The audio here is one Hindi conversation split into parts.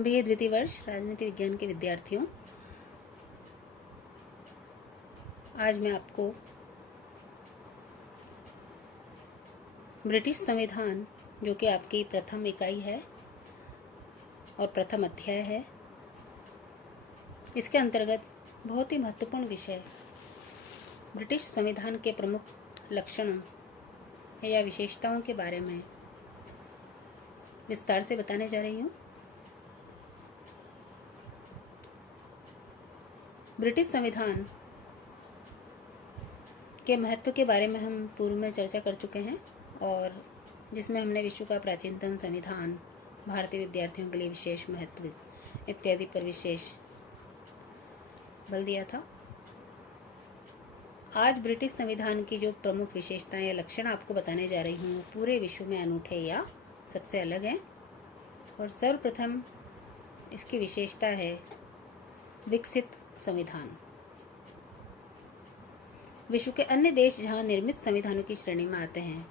BA द्वितीय वर्ष राजनीति विज्ञान के विद्यार्थियों, आज मैं आपको ब्रिटिश संविधान, जो कि आपकी प्रथम इकाई है और प्रथम अध्याय है, इसके अंतर्गत बहुत ही महत्वपूर्ण विषय ब्रिटिश संविधान के प्रमुख लक्षणों या विशेषताओं के बारे में विस्तार से बताने जा रही हूँ। ब्रिटिश संविधान के महत्व के बारे में हम पूर्व में चर्चा कर चुके हैं और जिसमें हमने विश्व का प्राचीनतम संविधान, भारतीय विद्यार्थियों के लिए विशेष महत्व इत्यादि पर विशेष बल दिया था। आज ब्रिटिश संविधान की जो प्रमुख विशेषताएं या लक्षण आपको बताने जा रही हूँ, पूरे विश्व में अनूठे या सबसे अलग हैं। और सर्वप्रथम इसकी विशेषता है विकसित संविधान। विश्व के अन्य देश जहाँ निर्मित संविधानों की श्रेणी में आते हैं,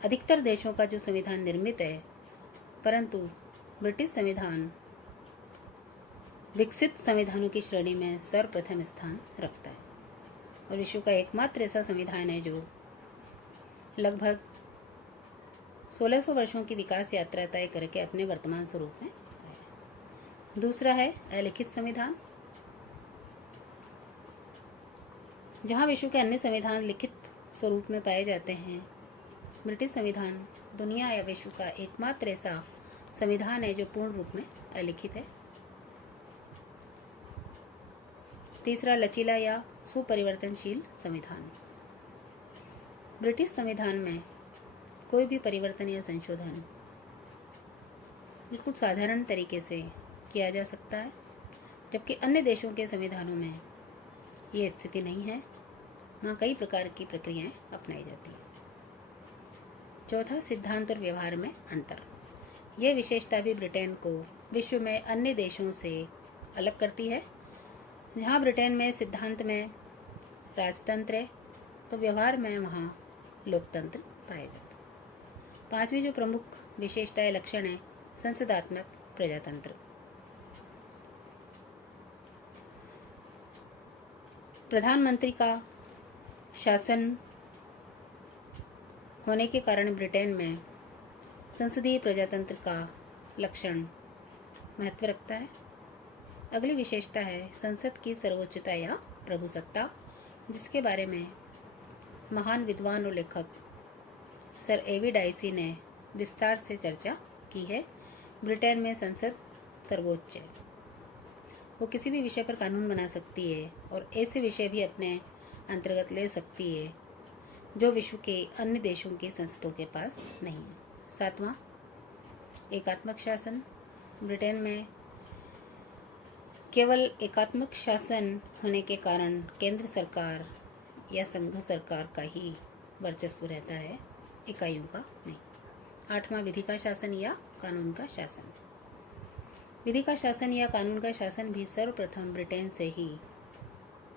अधिकतर देशों का जो संविधान निर्मित है, परंतु ब्रिटिश संविधान विकसित संविधानों की श्रेणी में सर्वप्रथम स्थान रखता है और विश्व का एकमात्र ऐसा संविधान है जो लगभग 1600 वर्षों की विकास यात्रा तय करके अपने वर्तमान स्वरूप में आया। दूसरा है अलिखित संविधान। जहाँ विश्व के अन्य संविधान लिखित स्वरूप में पाए जाते हैं, ब्रिटिश संविधान दुनिया या विश्व का एकमात्र ऐसा संविधान है जो पूर्ण रूप में अलिखित है। तीसरा, लचीला या सुपरिवर्तनशील संविधान। ब्रिटिश संविधान में कोई भी परिवर्तन या संशोधन बिल्कुल साधारण तरीके से किया जा सकता है, जबकि अन्य देशों के संविधानों में ये स्थिति नहीं है। वहाँ कई प्रकार की प्रक्रियाएं अपनाई जाती हैं। चौथा, सिद्धांत और व्यवहार में अंतर। यह विशेषता भी ब्रिटेन को विश्व में अन्य देशों से अलग करती है। जहाँ ब्रिटेन में सिद्धांत में राजतंत्र है, तो व्यवहार में वहाँ लोकतंत्र पाया जाता है। पांचवी जो प्रमुख विशेषता या लक्षण है, संसदात्मक प्रजातंत्र। प्रधानमंत्री का शासन होने के कारण ब्रिटेन में संसदीय प्रजातंत्र का लक्षण महत्व रखता है। अगली विशेषता है संसद की सर्वोच्चता या प्रभुसत्ता, जिसके बारे में महान विद्वान और लेखक सर एवी डाइसी ने विस्तार से चर्चा की है। ब्रिटेन में संसद सर्वोच्च है। वो किसी भी विषय पर कानून बना सकती है और ऐसे विषय भी अपने अंतर्गत ले सकती है जो विश्व के अन्य देशों की संसदों के पास नहीं है। सातवां, एकात्मक शासन। ब्रिटेन में केवल एकात्मक शासन होने के कारण केंद्र सरकार या संघ सरकार का ही वर्चस्व रहता है, इकाइयों का नहीं। आठवां, विधि का शासन या कानून का शासन। विधि का शासन या कानून का शासन भी सर्वप्रथम ब्रिटेन से ही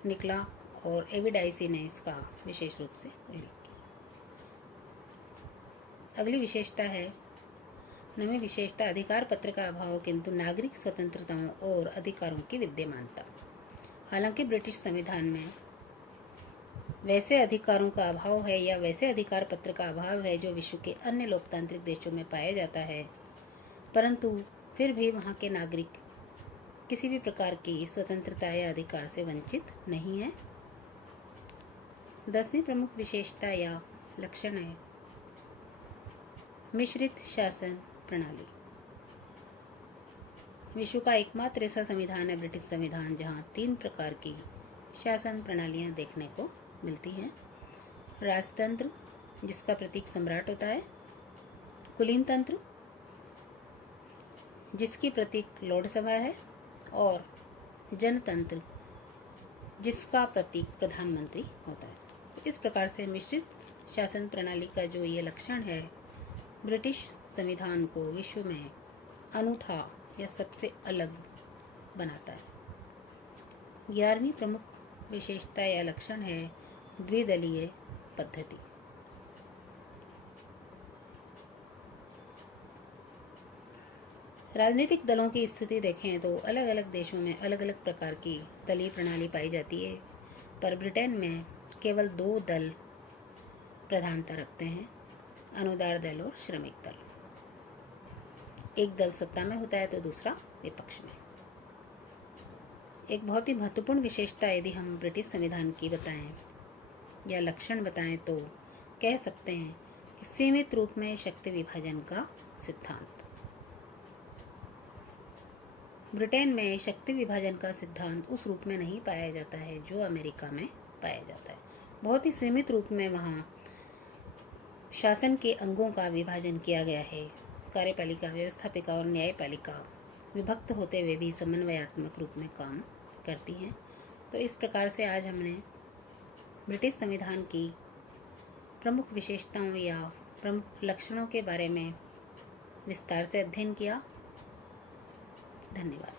निकला और एवी डाइसी ने इसका विशेष रूप से उल्लेख किया। अगली विशेषता है, नवी विशेषता, अधिकार पत्र का अभाव किंतु नागरिक स्वतंत्रताओं और अधिकारों की विद्यमानता। हालांकि ब्रिटिश संविधान में वैसे अधिकारों का अभाव है या वैसे अधिकार पत्र का अभाव है जो विश्व के अन्य लोकतांत्रिक देशों में पाया जाता है, परंतु फिर भी वहाँ के नागरिक किसी भी प्रकार की स्वतंत्रता या अधिकार से वंचित नहीं है। 10वीं प्रमुख विशेषता या लक्षण है मिश्रित शासन प्रणाली। विश्व का एकमात्र ऐसा संविधान है ब्रिटिश संविधान जहाँ 3 प्रकार की शासन प्रणालियाँ देखने को मिलती हैं। राजतंत्र, जिसका प्रतीक सम्राट होता है। कुलीन तंत्र, जिसकी प्रतीक लॉर्ड सभा है। और जनतंत्र, जिसका प्रतीक प्रधानमंत्री होता है। तो इस प्रकार से मिश्रित शासन प्रणाली का जो ये लक्षण है, ब्रिटिश संविधान को विश्व में अनूठा या सबसे अलग बनाता है। 11वीं प्रमुख विशेषता या लक्षण है द्विदलीय पद्धति। राजनीतिक दलों की स्थिति देखें तो अलग अलग देशों में अलग अलग प्रकार की दलीय प्रणाली पाई जाती है, पर ब्रिटेन में केवल 2 दल प्रधानता रखते हैं, अनुदार दल और श्रमिक दल। एक दल सत्ता में होता है तो दूसरा विपक्ष में। एक बहुत ही महत्वपूर्ण विशेषता यदि हम ब्रिटिश संविधान की बताएं या लक्षण बताएं तो कह सकते हैं कि सीमित रूप में शक्ति विभाजन का सिद्धांत। ब्रिटेन में शक्ति विभाजन का सिद्धांत उस रूप में नहीं पाया जाता है जो अमेरिका में पाया जाता है। बहुत ही सीमित रूप में वहाँ शासन के अंगों का विभाजन किया गया है। कार्यपालिका, व्यवस्थापिका और न्यायपालिका विभक्त होते हुए भी समन्वयात्मक रूप में काम करती हैं। तो इस प्रकार से आज हमने ब्रिटिश संविधान की प्रमुख विशेषताओं या प्रमुख लक्षणों के बारे में विस्तार से अध्ययन किया। धन्यवाद।